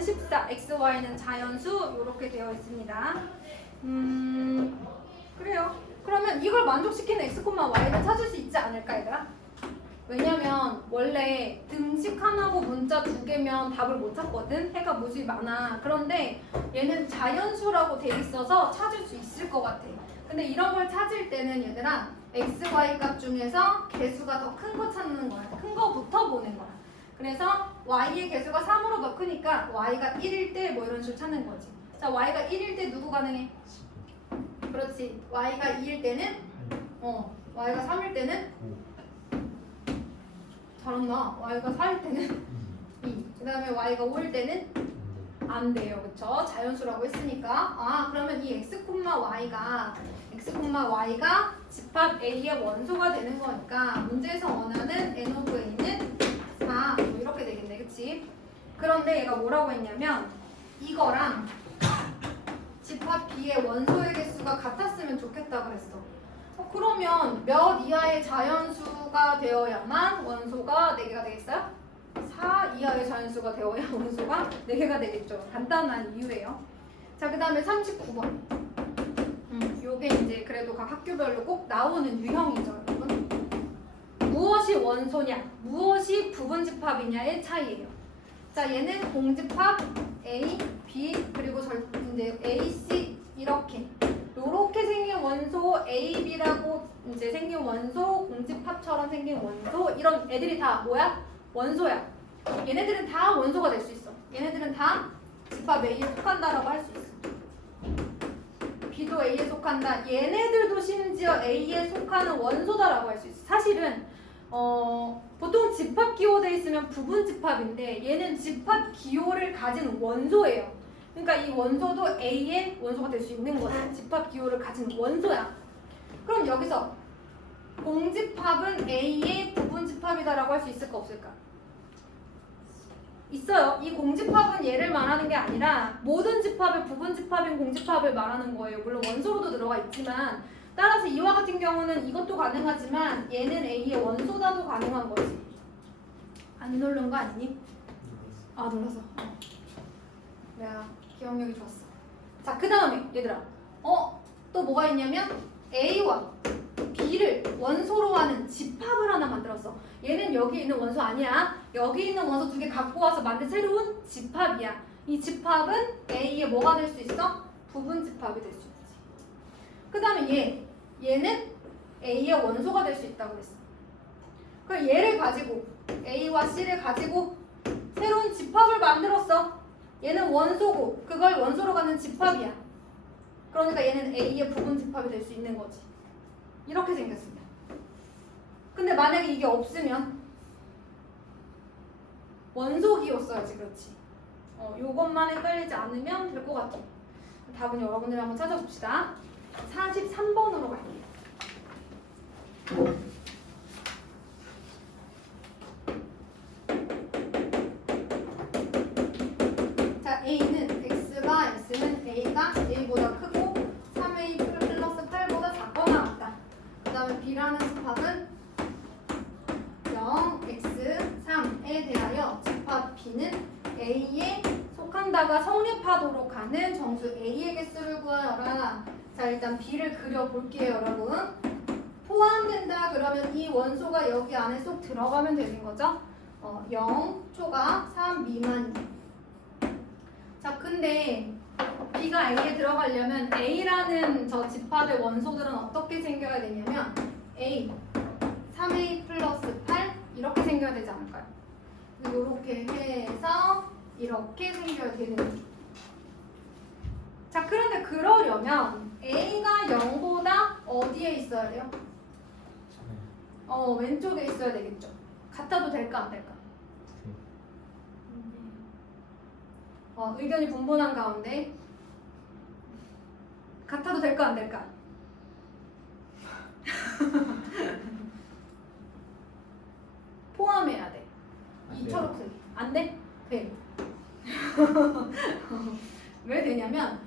x는 14, xy는 자연수 이렇게 되어 있습니다. 그래요. 그러면 이걸 만족시키는 x, y를 찾을 수 있지 않을까 얘들아? 왜냐면 원래 등식 하나고 문자 2개면 답을 못 찾거든. 해가 무지 많아. 그런데 얘는 자연수라고 돼 있어서 찾을 수 있을 것 같아. 근데 이런 걸 찾을 때는 얘들아 x, y 값 중에서 개수가 더 큰 거 찾는 거야. 큰 거부터 보는 거야. 그래서 y의 개수가 3으로 더 크니까 y가 1일 때 뭐 이런 식으로 찾는 거지. 자, y가 1일 때 누구 가능해? 그렇지. y가 2일 때는 y가 3일 때는 잘한다. y가 4일 때는 2. 그 다음에 y가 5일 때는 안 돼요. 그쵸? 자연수라고 했으니까. 아, 그러면 이 x, y가 집합 A의 원소가 되는 거니까 문제에서 원하는 n of A는 4. 뭐 이렇게 되겠네. 그치? 그런데 얘가 뭐라고 했냐면 이거랑 집합 B의 원소의 개수가 같았으면 좋겠다 그랬어. 그러면 몇 이하의 자연수가 되어야만 원소가 4개가 되겠어요? 4 이하의 자연수가 되어야 원소가 4개가 되겠죠. 간단한 이유예요. 자, 그 다음에 39번. 요게 이제 그래도 각 학교별로 꼭 나오는 유형이죠, 여러분. 무엇이 원소냐, 무엇이 부분집합이냐의 차이예요. 자, 얘는 공집합 A, B, 그리고 이제 A, C 이렇게 생긴 원소 A, B라고 이제 생긴 원소, 공집합처럼 생긴 원소 이런 애들이 다 뭐야? 원소야. 얘네들은 다 원소가 될 수 있어. 얘네들은 다 집합 A에 속한다라고 할 수 있어. B도 A에 속한다. 얘네들도 심지어 A에 속하는 원소다라고 할 수 있어. 사실은 보통 집합 기호돼 있으면 부분 집합인데 얘는 집합 기호를 가진 원소예요. 그러니까 이 원소도 A의 원소가 될 수 있는 거지. 집합 기호를 가진 원소야. 그럼 여기서 공집합은 A의 부분 집합이다라고 할 수 있을까 없을까? 있어요. 이 공집합은 얘를 말하는 게 아니라 모든 집합의 부분 집합인 공집합을 말하는 거예요. 물론 원소로도 들어가 있지만 따라서 이와 같은 경우는 이것도 가능하지만 얘는 A의 원소다도 가능한 거지. 안 누른 거 아니니? 아, 눌러서. 내가 기억력이 좋았어. 자, 그 다음에 얘들아 또 뭐가 있냐면 A와 B를 원소로 하는 집합을 하나 만들었어. 얘는 여기 있는 원소 아니야. 여기 있는 원소 2개 갖고 와서 만든 새로운 집합이야. 이 집합은 A의 뭐가 될 수 있어? 부분 집합이 될 수 있지. 그 다음에 얘는 A의 원소가 될 수 있다고 그랬어. 그럼 얘를 가지고 A와 C를 가지고 새로운 집합을 만들었어. 얘는 원소고 그걸 원소로 가는 집합이야. 그러니까 얘는 A의 부분 집합이 될 수 있는 거지. 이렇게 생겼습니다. 근데 만약에 이게 없으면 원소 기호 써야지. 그렇지. 요것만 헷갈리지 않으면 될 것 같아. 답은 여러분들이 한번 찾아봅시다. 43번으로 갈게요. 자, A는 X가 S는 A가 A보다 크고 3A 플러스 8보다 작거나 같다. 그 다음에 B라는 집합은 0, X, 3에 대하여 집합 B는 A에 속한다가 성립하도록 하는 정수 A의 개수를 구하여라. 자, 일단 B를 그려볼게요, 여러분. 포함된다 그러면 이 원소가 여기 안에 쏙 들어가면 되는 거죠. 0 초과 3 미만. 자, 근데 B가 A에 들어가려면 A라는 저 집합의 원소들은 어떻게 생겨야 되냐면 A, 3A 플러스 8 이렇게 생겨야 되지 않을까요? 이렇게 해서 이렇게 생겨야 되는 거죠. 자, 그런데 그러려면 A가 0보다 어디에 있어야 돼요? 왼쪽에 있어야 되겠죠. 같아도 될까 안 될까? 의견이 분분한 가운데 같아도 될까 안 될까? 포함해야 돼. 이 초록색이. 안 돼? 돼. 왜 되냐면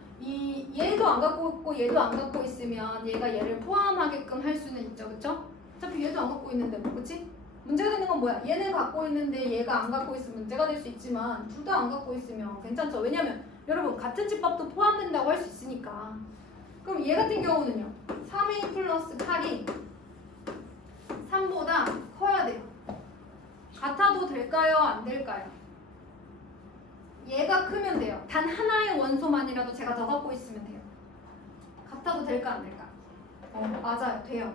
얘도 안 갖고 있고 얘도 안 갖고 있으면 얘가 얘를 포함하게끔 할 수는 있죠. 그쵸? 어차피 얘도 안 갖고 있는데 뭐, 그치? 문제가 되는 건 뭐야? 얘는 갖고 있는데 얘가 안 갖고 있으면 문제가 될 수 있지만 둘 다 안 갖고 있으면 괜찮죠. 왜냐면 여러분 같은 집합도 포함된다고 할 수 있으니까. 그럼 얘 같은 경우는요. 3a 플러스 8이 3보다 커야 돼요. 같아도 될까요? 안 될까요? 얘가 크면 돼요. 단 하나의 원소만이라도 제가 더 갖고 있으면 돼요. 같아도 될까 안 될까? 맞아요. 돼요.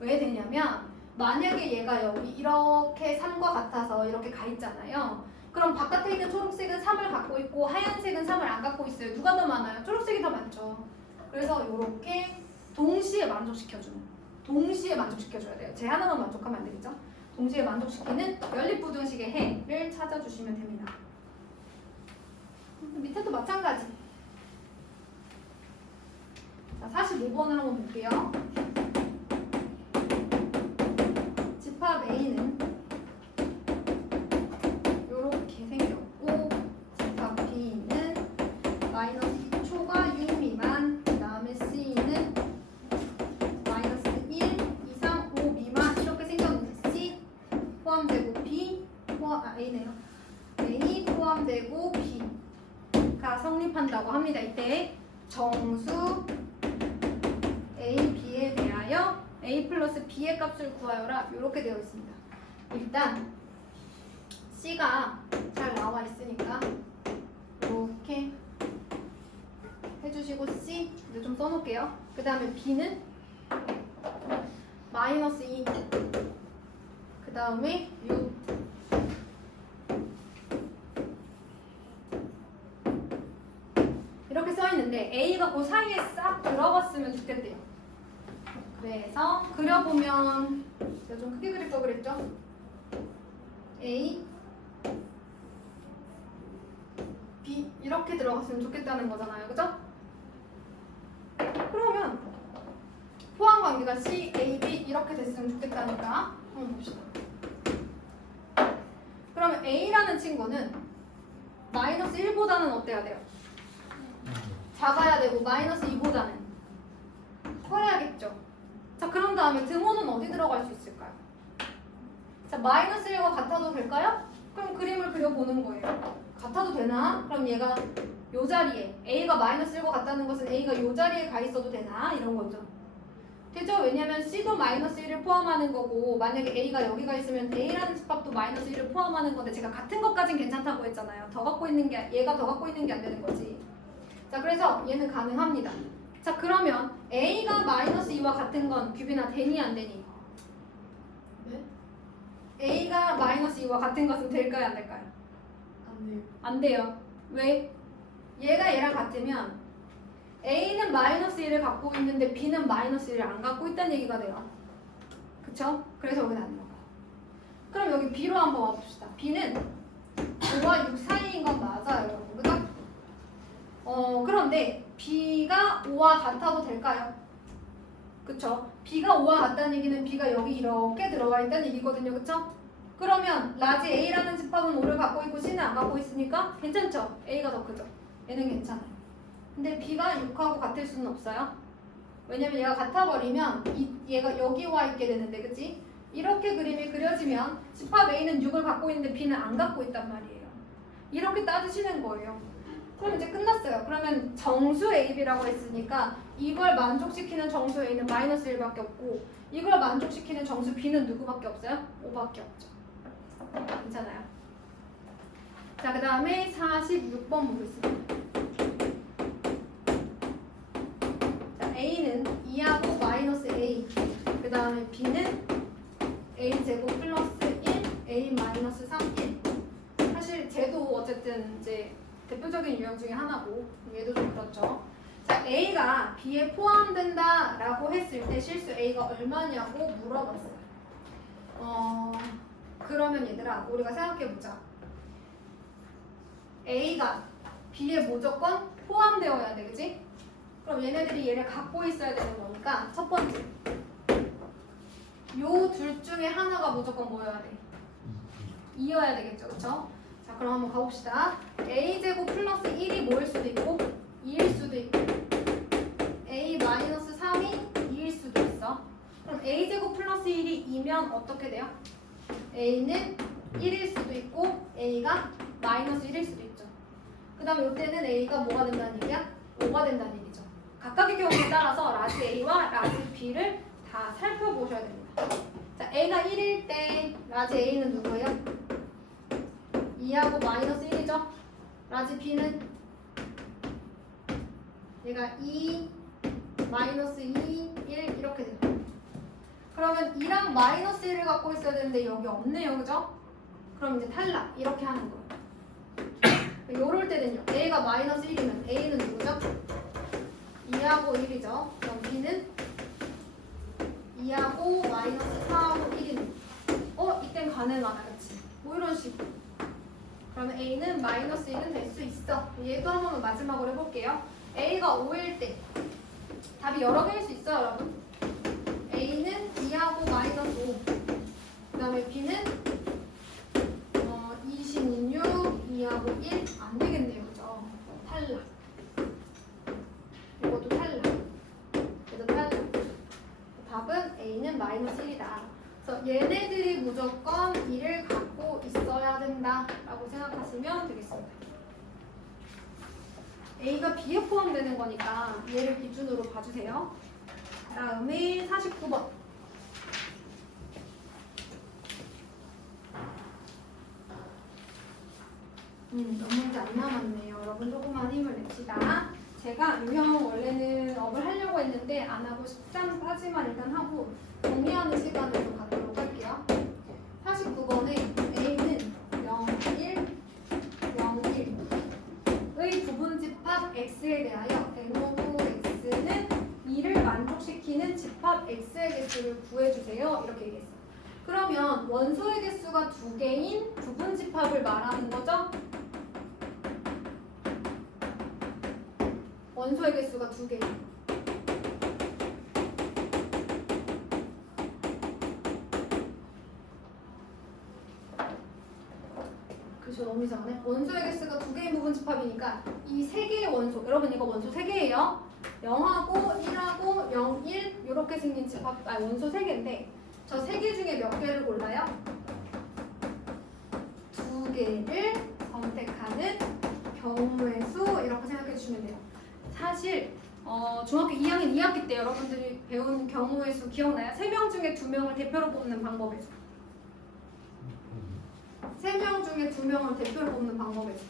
왜 되냐면 만약에 얘가 여기 이렇게 3과 같아서 이렇게 가 있잖아요. 그럼 바깥에 있는 초록색은 3을 갖고 있고 하얀색은 3을 안 갖고 있어요. 누가 더 많아요? 초록색이 더 많죠. 그래서 이렇게 동시에 만족시켜줘야 돼요. 제 하나만 만족하면 안 되겠죠? 동시에 만족시키는 연립부등식의 해를 찾아주시면 됩니다. 밑에도 마찬가지. 자, 45번을 한번 볼게요. 집합 A는 이렇게 생겼고 집합 B는 마이너스 2초가 6 미만, 그 다음에 C는 마이너스 1, 2, 3, 5 미만 이렇게 생겼는데 C 포함되고 A네요. A 포함되고 B가 성립한다고 합니다. 이때 정수 A, B에 대하여 A 플러스 B의 값을 구하여라 이렇게 되어 있습니다. 일단 C가 잘 나와 있으니까 이렇게 해주시고 C 이제 좀 써놓을게요. 그 다음에 B는 마이너스 2, 그 다음에 6, 이렇게 써있는데 A가 그 사이에 싹 들어갔으면 좋겠대요. 그래서 그려보면 제가 좀 크게 그릴 걸 그랬죠? A, B 이렇게 들어갔으면 좋겠다는 거잖아요. 그죠? 그러면 포함 관계가 C, A, B 이렇게 됐으면 좋겠다니까 한번 봅시다. 그러면 A라는 친구는 마이너스 1보다는 어때야 돼요? 작아야 되고 마이너스 2보다는 커야겠죠. 자, 그런 다음에 등호는 어디 들어갈 수 있을까요? 자, 마이너스 1과 같아도 될까요? 그럼 그림을 그려보는 거예요. 같아도 되나? 그럼 얘가 요 자리에 A가 마이너스 1과 같다는 것은 A가 요 자리에 가 있어도 되나? 이런 거죠. 되죠? 왜냐면 C도 마이너스 1을 포함하는 거고 만약에 A가 여기가 있으면 A라는 집합도 마이너스 1을 포함하는 건데 제가 같은 것까진 괜찮다고 했잖아요. 더 갖고 있는 게 얘가 더 갖고 있는 게 안 되는 거지. 자, 그래서 얘는 가능합니다. 자, 그러면 A가 마이너스 2와 같은 건 규빈아 되니 안 되니? 네? A가 마이너스 2와 같은 것은 될까요 안 될까요? 안 돼요. 안 돼요. 왜? 얘가 얘랑 같으면 A는 마이너스 1을 갖고 있는데 B는 마이너스 1을 안 갖고 있다는 얘기가 돼요. 그쵸? 그래서 여기는 안 들어가요. 그럼 여기 B로 한번 와봅시다. B는 5와 6 사이인 건 맞아요, 여러분. 그죠? 그런데 B가 5와 같아도 될까요? 그쵸? B가 5와 같다는 얘기는 B가 여기 이렇게 들어가 있다는 얘기거든요. 그쵸? 그러면 라지 A라는 집합은 5를 갖고 있고 C는 안 갖고 있으니까 괜찮죠? A가 더 크죠? 얘는 괜찮아요. 근데 B가 6하고 같을 수는 없어요. 왜냐면 얘가 같아버리면 얘가 여기 와 있게 되는데, 그치? 이렇게 그림이 그려지면 집합 A는 6을 갖고 있는데 B는 안 갖고 있단 말이에요. 이렇게 따지시는 거예요. 그럼 이제 끝났어요. 그러면 정수 AB라고 했으니까 이걸 만족시키는 정수 A는 마이너스 1밖에 없고 이걸 만족시키는 정수 B는 누구밖에 없어요? 5밖에 없죠. 괜찮아요? 자, 그 다음에 46번 보겠습니다. 자, A는 2하고 마이너스 A, 그 다음에 B는 A제곱 플러스 1, A 마이너스 3, 1. 사실 쟤도 어쨌든 이제 대표적인 유형 중에 하나고 얘도 좀 그렇죠. 자, A가 B에 포함된다 라고 했을 때 실수 A가 얼마냐고 물어봤어요. 그러면 얘들아 우리가 생각해보자. A가 B에 무조건 포함되어야 돼, 그치? 그럼 얘네들이 얘를 갖고 있어야 되는 거니까 첫 번째 요 둘 중에 하나가 무조건 뭐여야 돼? 2여야 되겠죠, 그쵸? 자, 그럼 한번 가봅시다. A제곱 플러스 1이 뭐일 수도 있고 2일 수도 있고 A 마이너스 3이 2일 수도 있어. 그럼 A제곱 플러스 1이 2면 어떻게 돼요? A는 1일 수도 있고 A가 마이너스 1일 수도 있죠. 그 다음에 이때는 A가 뭐가 된다는 얘기야? 5가 된다는 얘기죠. 각각의 경우에 따라서 라지 A와 라지 B를 다 살펴보셔야 됩니다. 자, A가 1일 때 라지 A는 누구예요? 2하고 마이너스 1이죠. 라지 B는 얘가 2, 마이너스 2, 1 이렇게 돼요. 그러면 2랑 마이너스 1을 갖고 있어야 되는데 여기 없네요. 그죠? 그럼 이제 탈락. 이렇게 하는 거예요. 요럴 때는요. A가 마이너스 1이면 A는 누구죠? 2하고 1이죠. 그럼 B는 2하고 마이너스 4하고 1이네. 이땐 가능하다. 그치? 뭐 이런 식으로. 그러면 A는 마이너스 1은 될 수 있어. 얘도 한 번만 마지막으로 해볼게요. A가 5일 때 답이 여러 개일 수 있어요, 여러분. A는 2하고 마이너스 5. 그 다음에 B는 26, 2하고 1. 안 되겠네요, 그죠? 탈락. 이것도 탈락. 얘도 탈락. 답은 A는 마이너스 1이다. 그래서 얘네들이 무조건 2를 갖고 있어야 된다라고 생각하시면 되겠습니다. A가 B에 포함되는 거니까 얘를 기준으로 봐주세요. 다음에 49번. 너무 이제 안 남았네요. 여러분 조금만 힘을 냅시다. 제가 유형 원래는 업을 하려고 했는데 안 하고 싶자까지만 일단 하고 정리하는 시간을 좀 갖도록 할게요. 49번에 A는 0, 1, 0, 1의 부분집합 X에 대하여 N5 X는 2를 만족시키는 집합 X의 개수를 구해주세요. 이렇게 얘기했어요. 그러면 원소의 개수가 2개인 부분집합을 말하는 거죠? 원소의 개수가 2개. 그죠? 너무 이상하네. 원소의 개수가 2개의 부분집합이니까 이 3개의 원소, 여러분 이거 원소 3개예요. 0하고 1하고 0, 1 이렇게 생긴 집합, 원소 3개인데 저 3개 중에 몇 개를 골라요? 2개를 선택하는 경우의 수 이렇게 생각해 주시면 돼요. 사실 중학교 2학년 2학기 때 여러분들이 배운 경우의 수 기억나요? 3명 중에 2명을 대표로 뽑는 방법이죠. 3명 중에 2명을 대표로 뽑는 방법이죠.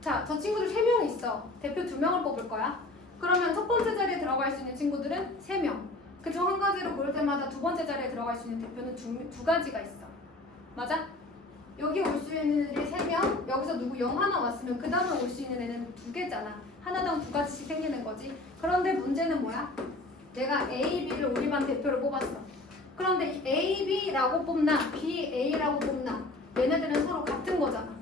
자, 저 친구들 3명 있어. 대표 2명을 뽑을 거야. 그러면 첫 번째 자리에 들어갈 수 있는 친구들은 3명. 그중 한 가지를 고를 때마다 두 번째 자리에 들어갈 수 있는 대표는 두 가지가 있어. 맞아? 여기 올 수 있는 애들이 3명, 여기서 누구 0 하나 왔으면 그 다음에 올 수 있는 애는 2개잖아. 하나당 2가지씩 생기는 거지. 그런데 문제는 뭐야? 내가 A, B를 우리 반 대표로 뽑았어. 그런데 이 A, B라고 뽑나 B, A라고 뽑나 얘네들은 서로 같은 거잖아.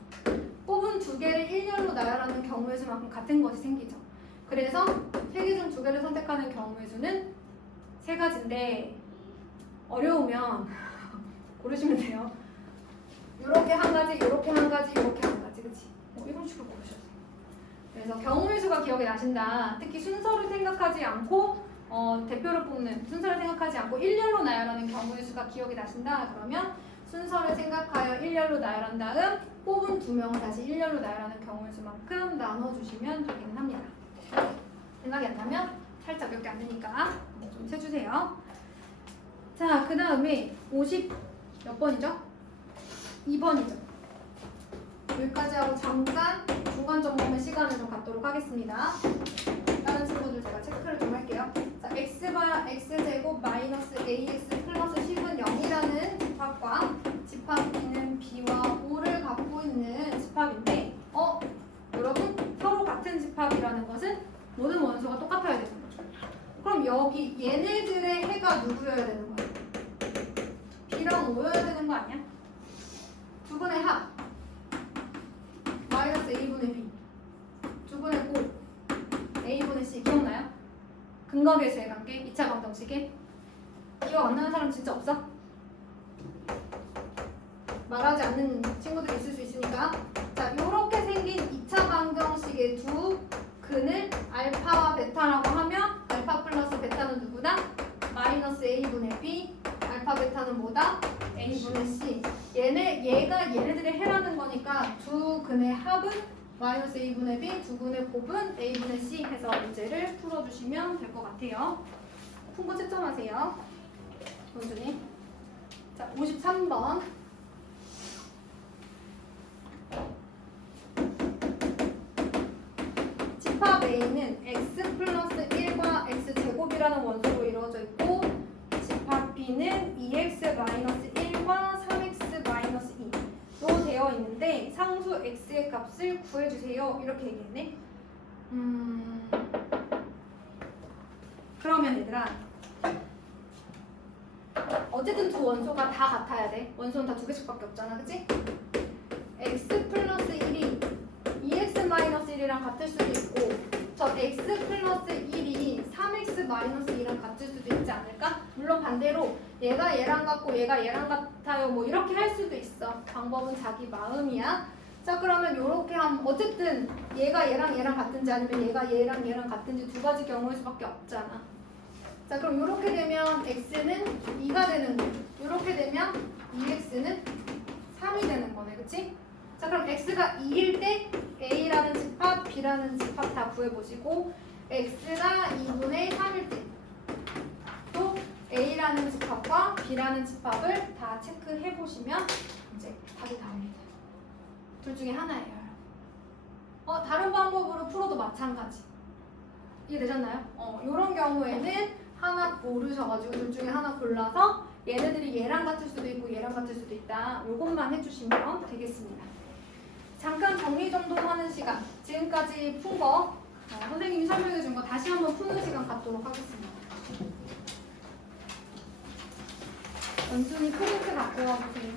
뽑은 2개를 일렬로 나열하는 경우의 수만큼 같은 것이 생기죠. 그래서 3개 중 2개를 선택하는 경우의 수는 3가지인데 어려우면 고르시면 돼요. 요렇게 한 가지, 요렇게 한 가지, 요렇게 한 가지, 그치? 이런 식으로 고르셔도 돼요. 그래서 경우의 수가 기억이 나신다. 특히 순서를 생각하지 않고 대표를 뽑는 순서를 생각하지 않고 일렬로 나열하는 경우의 수가 기억이 나신다. 그러면 순서를 생각하여 일렬로 나열한 다음 뽑은 2명을 다시 일렬로 나열하는 경우의 수만큼 나눠주시면 되기는 합니다. 생각이 안 나면 살짝 몇 개 안 되니까 좀 세주세요. 자, 그 다음에 50 몇 번이죠? 2번이죠. 여기까지 하고 잠깐 중간 점검의 시간을 좀 갖도록 하겠습니다. 다른 친구들 제가 체크를 좀 할게요. 자, x가 x제곱 마이너스 ax 플러스 10은 0이라는 집합과 집합 b는 b와 5를 갖고 있는 집합인데 여러분 서로 같은 집합이라는 것은 모든 원소가 똑같아야 되는 거죠. 그럼 여기 얘네들의 해가 누구여야 되는 거예요? b랑 5여야 되는 거 아니야? 두 분의 합 마이너스 a분의 b 두 분의 곱 a분의 c 기억나요? 근거계수의 관계 2차 방정식에 기억 안 나는 사람 진짜 없어? 말하지 않는 친구들이 있을 수 있으니까 자, 요렇게 생긴 2차 방정식의 두 근을 알파와 베타라고 하면 알파 플러스 베타는 누구다? 마이너스 a분의 b 알파 베타는 뭐다? A분의 C. 얘가 얘네들의 해라는 거니까 두 근의 합은 마이너스 A분의 B, 두 근의 곱은 A분의 C 해서 문제를 풀어주시면 될 것 같아요. 푼 거 채점하세요. 원준이. 자, 53번. 집합 A는 x 플러스 1과 x제곱이라는 원소로 이루어져 있고 집합 B는 2x 마이너스 1과 3x 마이너스 2로 되어 있는데 상수 x의 값을 구해주세요. 이렇게 얘기했네. 그러면 얘들아 어쨌든 두 원소가 다 같아야 돼. 원소는 다 두 개씩밖에 없잖아. 그치? x 플러스 1이 2x 마이너스 1이랑 같을 수도 있고 저 x 플러스 1이 3x 마이너스 2랑 같을 수도 있지 않을까? 물론 반대로 얘가 얘랑 같고 얘가 얘랑 같아요 뭐 이렇게 할 수도 있어. 방법은 자기 마음이야. 자 그러면 요렇게 하면 어쨌든 얘가 얘랑 같은지 아니면 얘가 얘랑 같은지 두 가지 경우일 수밖에 없잖아. 자 그럼 요렇게 되면 x는 2가 되는 거고 요렇게 되면 2x는 3이 되는 거네. 그치? 자 그럼 x가 2일 때 a라는 집합, b라는 집합 다 구해보시고 x가 2분의 3일 때 또 a라는 집합과 b라는 집합을 다 체크해보시면 이제 답이 나옵니다. 둘 중에 하나예요. 다른 방법으로 풀어도 마찬가지. 이해되셨나요? 이런 경우에는 하나 고르셔가지고 둘 중에 하나 골라서 얘네들이 얘랑 같을 수도 있고 얘랑 같을 수도 있다. 요것만 해주시면 되겠습니다. 잠깐 정리 정도 하는 시간. 지금까지 푼 거 선생님이 설명해 준 거 다시 한번 푸는 시간 갖도록 하겠습니다. 원준이 프린트 갖고 와보세요.